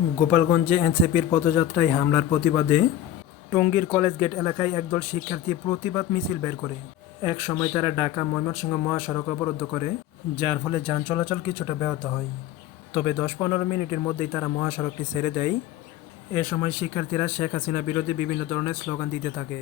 গোপালগঞ্জে এনসিপির পদযাত্রায় হামলার প্রতিবাদে টঙ্গীর কলেজ গেট এলাকায় একদল শিক্ষার্থী প্রতিবাদ মিছিল বের করে। এক সময় তারা ঢাকা ময়মনসিংহ মহাসড়ক অবরোধ করে, যার ফলে যান চলাচল কিছুটা ব্যাহত হয়। তবে 10-15 মিনিটের মধ্যেই তারা মহাসড়কটি ছেড়ে দেয়। এ সময় শিক্ষার্থীরা শেখ হাসিনা বিরোধী বিভিন্ন ধরনের স্লোগান দিতে থাকে।